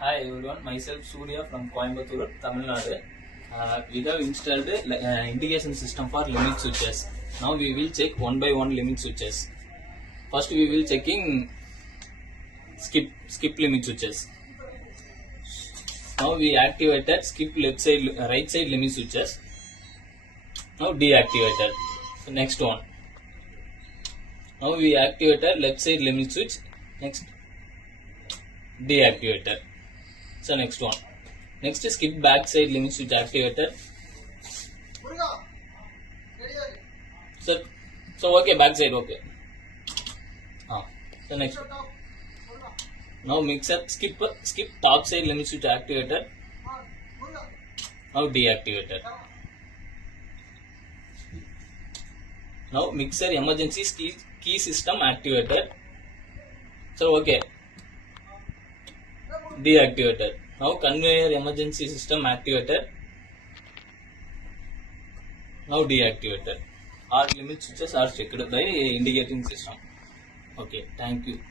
Hi everyone, myself Surya from Coimbatore, Tamil Nadu. We have installed indication system for limit switches. Now we will check one by one limit switches. First we will checking skip limit switches. Now we activated skip right side limit switches. Now deactivated. So next one. Now we activated left side limit switch. Next deactivated. So next one. Next is skip back side limit switch activated. So okay, back side okay. So next. Now mixer skip top side limit switch activated. Now deactivated. Now mixer emergency key system activated. So okay. Deactivated. Now conveyor emergency system activated. Now deactivated. All limit switches are checked by indicating system. Okay, thank you.